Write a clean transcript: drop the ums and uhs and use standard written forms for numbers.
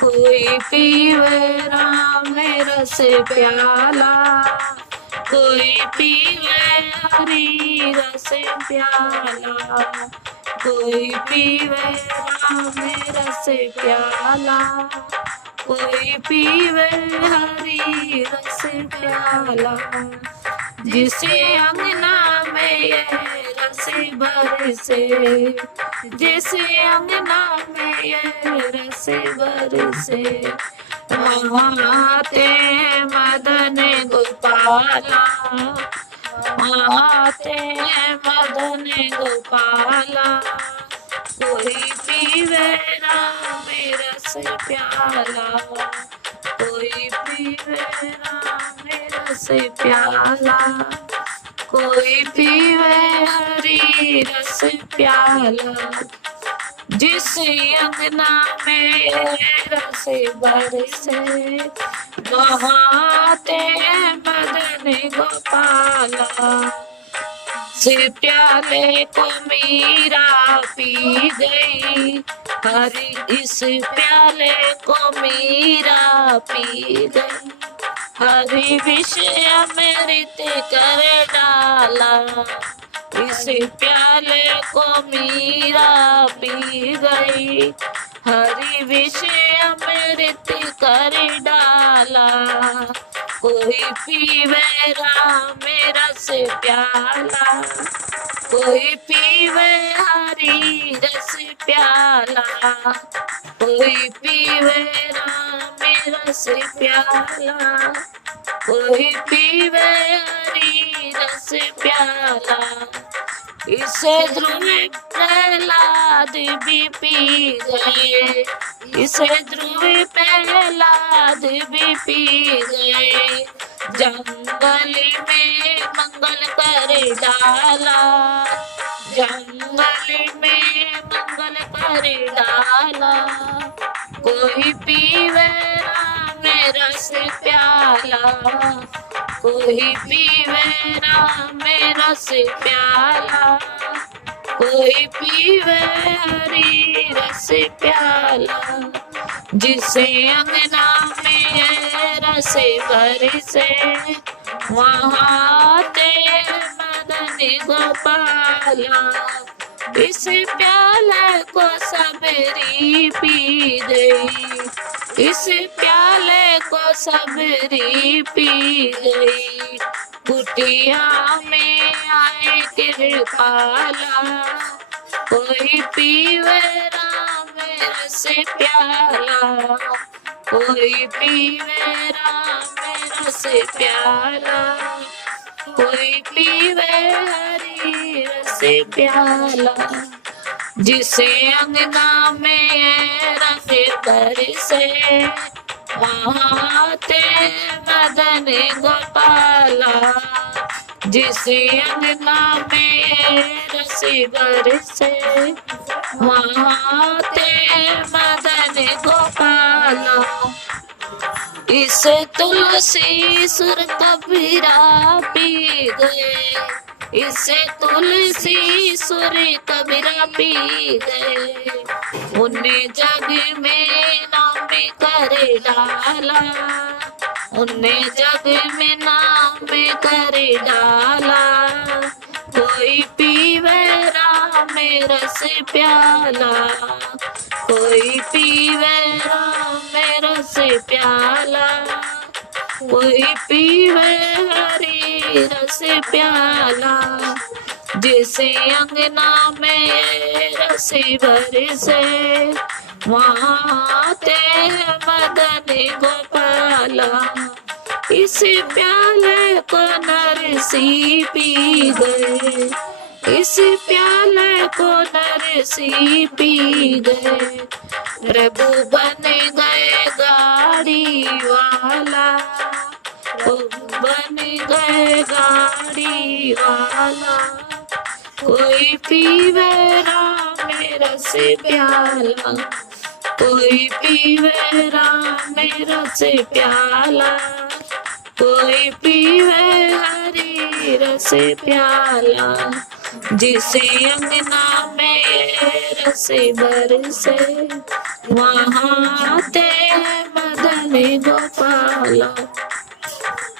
कोई पीवे राम रस प्याला, कोई पीवे हरी रस प्याला, कोई पीवे राम रस प्याला, कोई पीवे हरी रस प्याला। जिसे अंगना में ये रस बरसे, जिसे अंगना में ये रस बरसे, महाते मदन गोपाला, महाते मदन गोपाला। कोई पीवे राम रस प्याला, कोई पीवे राम रस प्याला, कोई पीवे हरी रस प्याला। जिस अंगना में रस बरसे, महाते मदन गोपाला। से प्याले को मीरा पी गई, हरी इस प्याले को मीरा पी गई, हरी विषय अमृत कर डाला। इस प्याले को मीरा पी गई, हरी विषय अमृत कर डाला। कोई पीवे राम रस प्याला, कोई पीवे हरी रस प्याला, कोई पीवे राम रस प्याला, कोई पीवे हरी रस प्याला। इसे ध्रुव प्रहलाद भी पी गए, इसे ध्रुव प्रहलाद भी पी गए, जंगल में मंगल कर डाला, जंगल में मंगल कर डाला। कोई पीवे राम रस प्याला, कोई पीवे राम रस प्याला, कोई पीवे हरी रस प्याला। जिसे अंगना में रस बरसे, वहाँ ते मदन गोपाला। इस प्याले को सबरी पी गई, इस प्याले को सबरी पी गई, कुटिया में आए कृपाला। कोई पीवे राम रस प्याला, कोई पीवे राम रस प्याला, कोई पीवे हरी रस प्याला। जिसे अंगना में रंग बरसे, वहाँ ते मदन गोपाला। जिसे अंगना में रस बरसे, वहाँ ते मदन गोपाला। इसे तुलसी सुर कबीरा पी गए, इसे तुलसी सुर कबीरा पी गए, उन्हें जग में नाम कर डाला, उन्हें जग में नाम कर डाला। कोई पीवे राम रस प्याला, कोई पीवे राम रस प्याला, कोई पीवे हरी रस प्याला। जिसे अंगना में रस बरसे, वहाँ ते मदन गोपाला। इस प्याले को नरसी पी गए, इस प्याले को नरसी पी गए, प्रभु बन गए गाड़ी वाला, प्रभु बन गए गाड़ी वाला। कोई पीवे राम रस प्याला, कोई पीवे राम रस प्याला, कोई पीवे हरी रस प्याला। जिसे अंगना में रस बरसे वहाँ आते हैं मदन गोपाल।